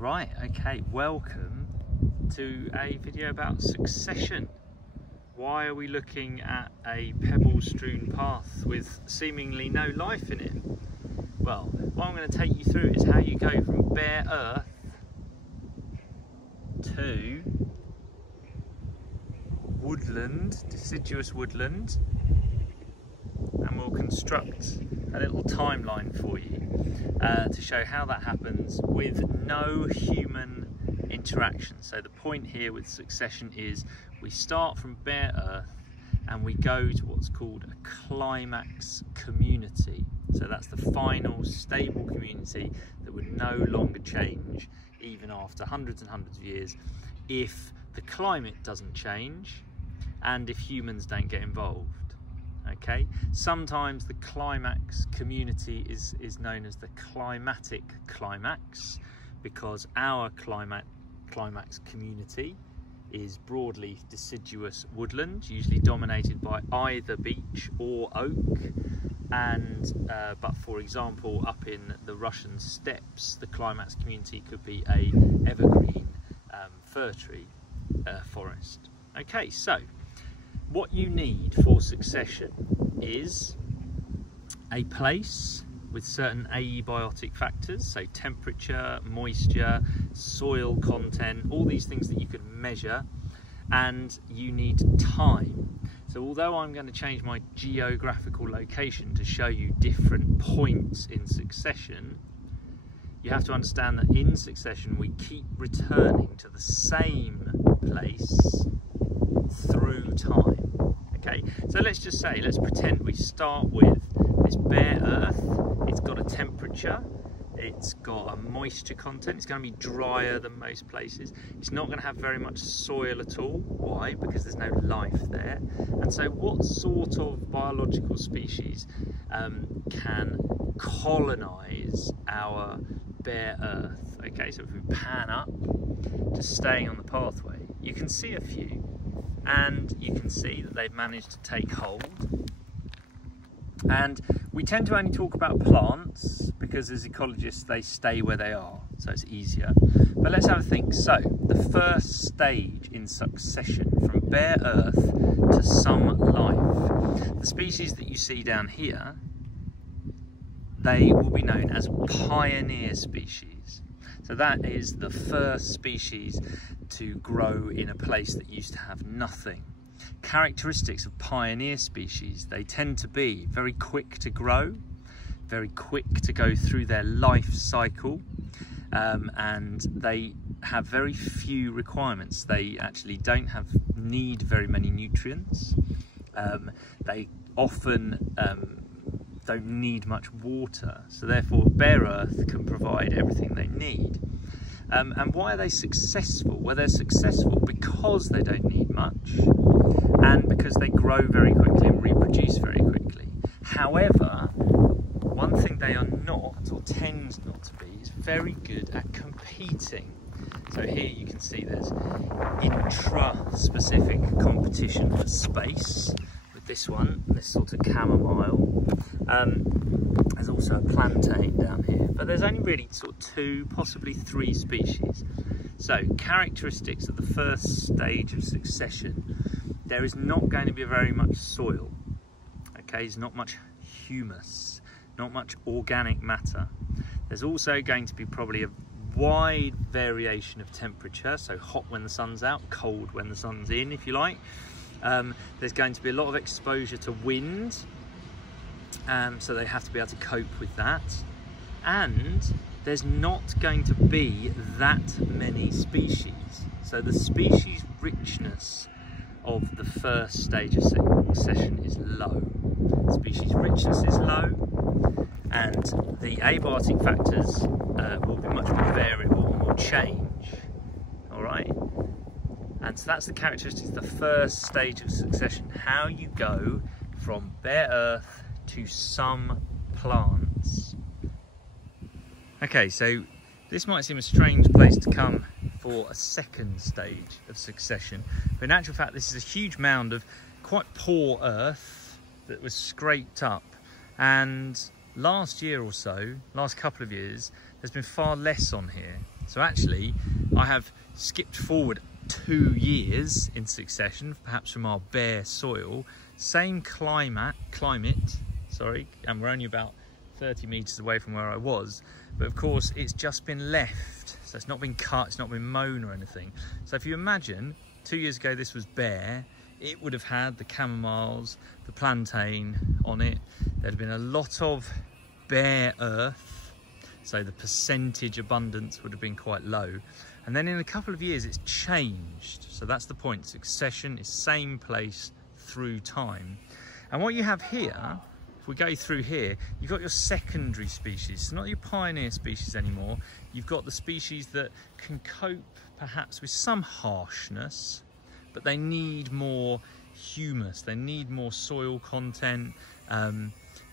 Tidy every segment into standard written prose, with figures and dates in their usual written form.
Right, okay, welcome to a video about succession. Why are we looking at a pebble-strewn path with seemingly no life in it? Well, what I'm going to take you through is how you go from bare earth to woodland, deciduous woodland, and we'll construct a little timeline for you to show how that happens with no human interaction. So the point here with succession is we start from bare earth and we go to what's called a climax community. So that's the final stable community that would no longer change even after hundreds and hundreds of years if the climate doesn't change and if humans don't get involved. Okay, sometimes the climax community is known as the climatic climax because our climax community is broadly deciduous woodland, usually dominated by either beech or oak, and but for example up in the Russian steppes the climax community could be a evergreen fir tree forest. Okay, so what you need for succession is a place with certain abiotic factors, so temperature, moisture, soil content, all these things that you can measure, and you need time. So although I'm going to change my geographical location to show you different points in succession, you have to understand that in succession we keep returning to the same place through time. Okay, so let's just say, let's pretend we start with this bare earth. It's got a temperature, it's got a moisture content, it's going to be drier than most places, it's not going to have very much soil at all. Why? Because there's no life there. And so what sort of biological species can colonize our bare earth? Okay, so if we pan up, just staying on the pathway, you can see a few, and you can see that they've managed to take hold. And we tend to only talk about plants because as ecologists they stay where they are, so it's easier. But let's have a think. So the first stage in succession from bare earth to some life, the species that you see down here, they will be known as pioneer species. So that is the first species to grow in a place that used to have nothing. Characteristics of pioneer species, they tend to be very quick to grow, very quick to go through their life cycle, and they have very few requirements. They actually don't need very many nutrients. They often don't need much water, so therefore bare earth can provide everything they need. And why are they successful? Well, they're successful because they don't need much and because they grow very quickly and reproduce very quickly. However, one thing they are not, or tend not to be, is very good at competing. So here you can see there's intra-specific competition for space with this one, this sort of chamomile. There's also a plantain down here, but there's only really sort of 2, possibly 3 species. So characteristics of the first stage of succession, there is not going to be very much soil, okay, there's not much humus, not much organic matter. There's also going to be probably a wide variation of temperature, so hot when the sun's out, cold when the sun's in, if you like. There's going to be a lot of exposure to wind, so they have to be able to cope with that. And there's not going to be that many species. So the species richness of the first stage of succession is low. Species richness is low, and the abiotic factors will be much more variable and will change. All right? And so that's the characteristics of the first stage of succession, how you go from bare earth to some plants. Okay, so this might seem a strange place to come for a second stage of succession, but in actual fact this is a huge mound of quite poor earth that was scraped up, and last year or so, last couple of years, there's been far less on here. So actually, I have skipped forward 2 years in succession, perhaps from our bare soil, same climate, and we're only about 30 meters away from where I was, but of course it's just been left. So it's not been cut, it's not been mown or anything. So if you imagine 2 years ago this was bare, it would have had the chamomiles, the plantain on it. There'd have been a lot of bare earth, so the percentage abundance would have been quite low. And then in a couple of years it's changed. So that's the point. Succession is same place through time. And what you have here, if we go through here, you've got your secondary species. It's not your pioneer species anymore. You've got the species that can cope perhaps with some harshness, but they need more humus, they need more soil content,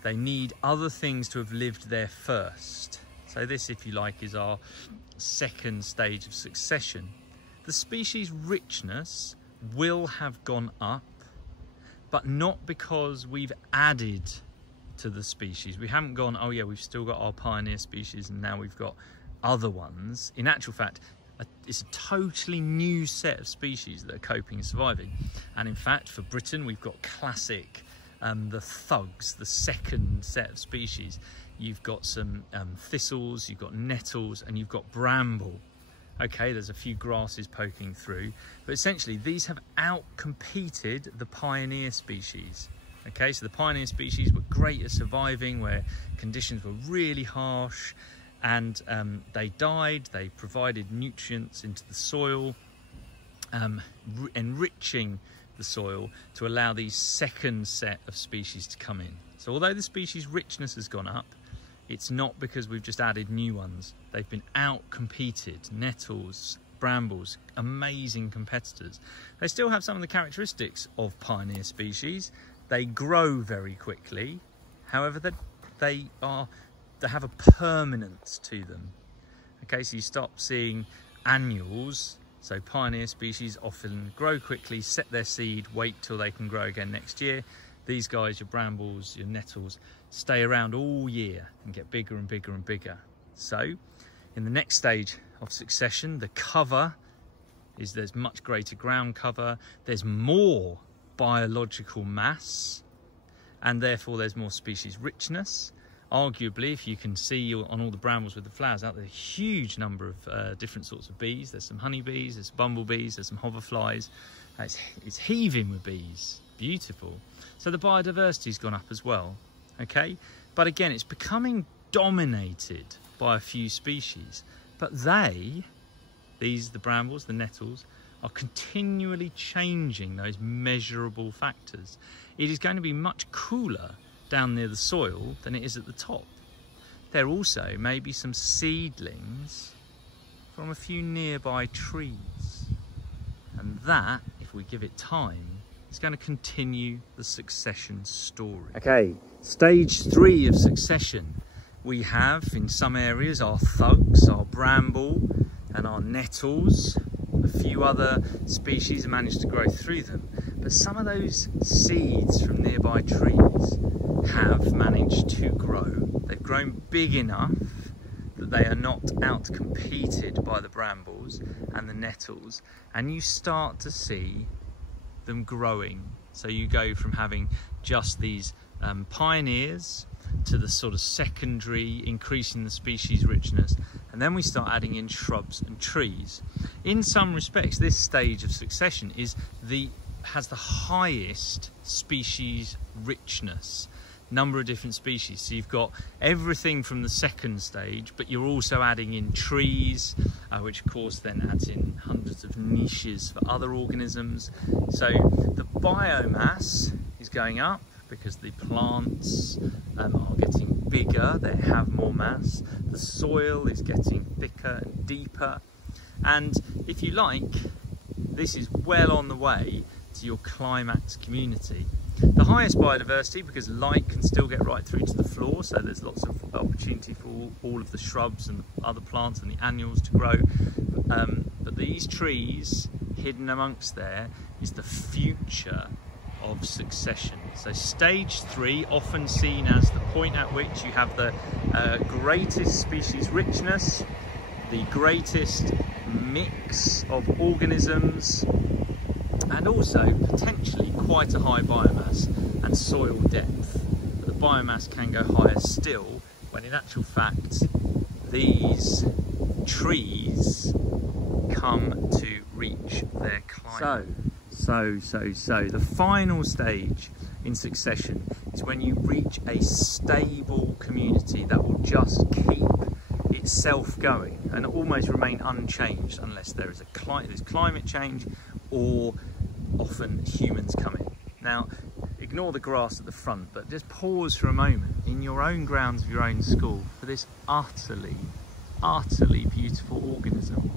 they need other things to have lived there first. So this, if you like, is our second stage of succession. The species richness will have gone up, but not because we've added to the species. We haven't gone, oh yeah, we've still got our pioneer species and now we've got other ones. In actual fact, it's a totally new set of species that are coping and surviving. And in fact, for Britain, we've got classic, the thugs, the second set of species. You've got some thistles, you've got nettles, and you've got bramble. Okay, there's a few grasses poking through, but essentially these have out-competed the pioneer species. Okay, so the pioneer species were great at surviving where conditions were really harsh, and they died. They provided nutrients into the soil, enriching the soil to allow these second set of species to come in. So although the species richness has gone up, it's not because we've just added new ones. They've been out-competed. Nettles, brambles, amazing competitors. They still have some of the characteristics of pioneer species. They grow very quickly. However, they have a permanence to them. Okay, so you stop seeing annuals. So pioneer species often grow quickly, set their seed, wait till they can grow again next year. These guys, your brambles, your nettles, stay around all year and get bigger and bigger and bigger. So in the next stage of succession, the cover is there's much greater ground cover, there's more biological mass, and therefore there's more species richness. Arguably, if you can see on all the brambles with the flowers out there, a huge number of different sorts of bees. There's some honeybees, there's bumblebees, there's some hoverflies. It's heaving with bees, beautiful. So the biodiversity's gone up as well, okay? But again, it's becoming dominated by a few species. But the brambles, the nettles, are continually changing those measurable factors. It is going to be much cooler down near the soil than it is at the top. There also may be some seedlings from a few nearby trees. And that, if we give it time, is going to continue the succession story. Okay, stage 3 of succession. We have, in some areas, our thugs, our bramble, and our nettles. A few other species have managed to grow through them. But some of those seeds from nearby trees have managed to grow. They've grown big enough that they are not out-competed by the brambles and the nettles, and you start to see them growing. So you go from having just these pioneers to the sort of secondary, increasing the species richness, and then we start adding in shrubs and trees. In some respects, this stage of succession has the highest species richness, number of different species. So you've got everything from the second stage, but you're also adding in trees, which of course then adds in hundreds of niches for other organisms. So the biomass is going up because the plants are getting bigger, they have more mass. The soil is getting thicker and deeper. And if you like, this is well on the way to your climax community. The highest biodiversity, because light can still get right through to the floor, so there's lots of opportunity for all of the shrubs and other plants and the annuals to grow. But these trees hidden amongst there is the future of succession. So stage 3, often seen as the point at which you have the greatest species richness, the greatest mix of organisms, and also potentially quite a high biomass and soil depth. But the biomass can go higher still, when in actual fact these trees come to reach their climate. So the final stage in succession is when you reach a stable community that will just keep itself going and almost remain unchanged unless there is there's climate change or often humans come in. Now, ignore the grass at the front, but just pause for a moment in your own grounds of your own school for this utterly beautiful organism.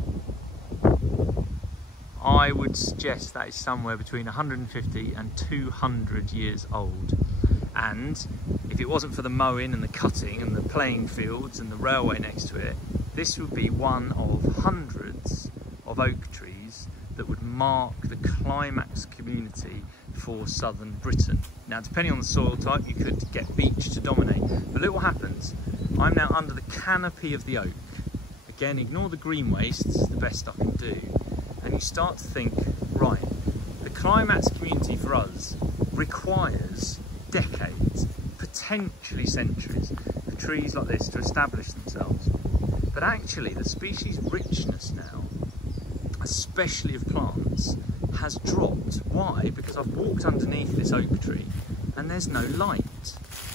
I would suggest that is somewhere between 150 and 200 years old. And if it wasn't for the mowing and the cutting and the playing fields and the railway next to it, this would be one of hundreds of oak trees that would mark the climax community for southern Britain. Now, depending on the soil type, you could get beech to dominate. But look what happens. I'm now under the canopy of the oak. Again, ignore the green waste, it's the best I can do. And you start to think, right, the climax community for us requires decades, potentially centuries, for trees like this to establish themselves. But actually, the species richness now, especially of plants, has dropped. Why? Because I've walked underneath this oak tree and there's no light.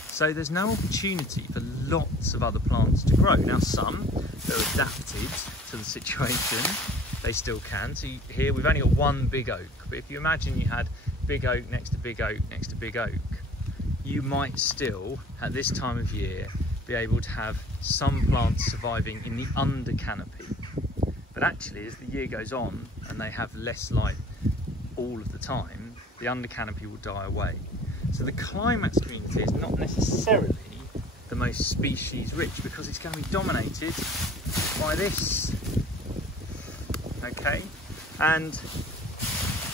So there's no opportunity for lots of other plants to grow. Now, some that are adapted to the situation, they still can. So here we've only got one big oak, but if you imagine you had big oak next to big oak next to big oak, you might still, at this time of year, be able to have some plants surviving in the under canopy. But actually, as the year goes on and they have less light all of the time, the under canopy will die away. So the climax community is not necessarily the most species rich because it's going to be dominated by this. Okay, and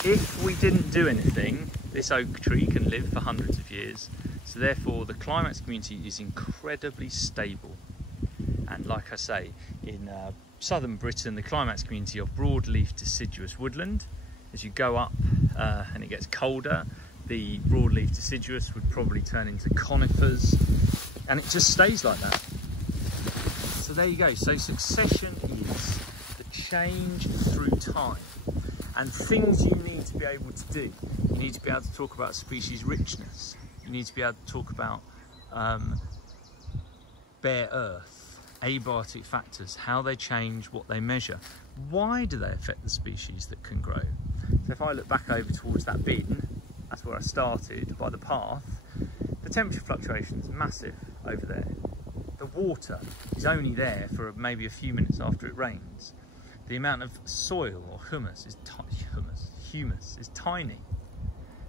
if we didn't do anything, this oak tree can live for hundreds of years. So therefore, the climax community is incredibly stable. And like I say, in southern Britain, the climax community of broadleaf deciduous woodland. As you go up and it gets colder, the broadleaf deciduous would probably turn into conifers, and it just stays like that. So there you go. So succession is the change through time, and things you need to be able to do. You need to be able to talk about species richness. You need to be able to talk about bare earth, abiotic factors, how they change, what they measure. Why do they affect the species that can grow? So if I look back over towards that bin, that's where I started, by the path, the temperature fluctuation is massive over there. The water is only there for maybe a few minutes after it rains. The amount of soil or humus is tiny.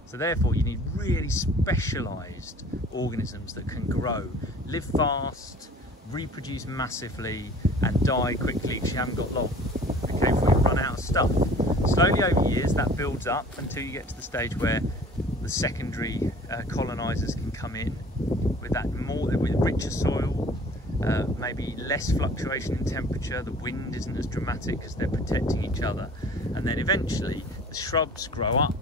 So therefore you need really specialised organisms that can grow, live fast, reproduce massively and die quickly because you haven't got long, okay, before you run out of stuff. Slowly over years that builds up until you get to the stage where the secondary colonisers can come in with richer soil, maybe less fluctuation in temperature, the wind isn't as dramatic because they're protecting each other, and then eventually the shrubs grow up,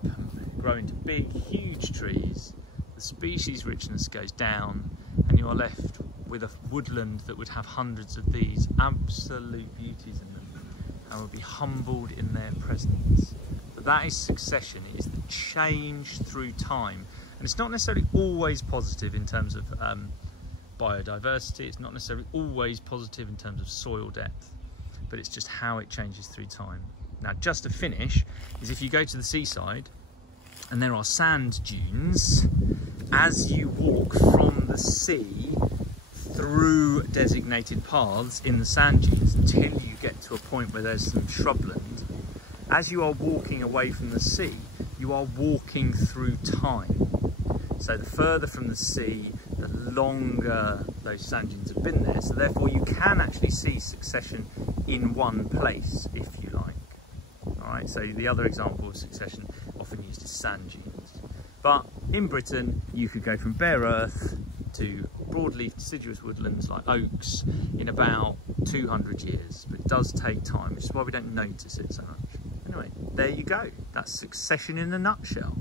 grow into big, huge trees, the species richness goes down, and you are left with a woodland that would have hundreds of these absolute beauties in them and would be humbled in their presence. But that is succession. It is the change through time, and it's not necessarily always positive in terms of biodiversity. It's not necessarily always positive in terms of soil depth, but it's just how it changes through time. Now, just to finish, is if you go to the seaside and there are sand dunes, as you walk from the sea through designated paths in the sand dunes until you get to a point where there's some shrubland, as you are walking away from the sea, you are walking through time. So the further from the sea, the longer those sand dunes have been there. So therefore you can actually see succession in one place, if you like. All right, so the other example of succession often used is sand dunes. But in Britain, you could go from bare earth to broadleaf deciduous woodlands like oaks in about 200 years, but it does take time, which is why we don't notice it so much. Anyway, there you go. That's succession in a nutshell.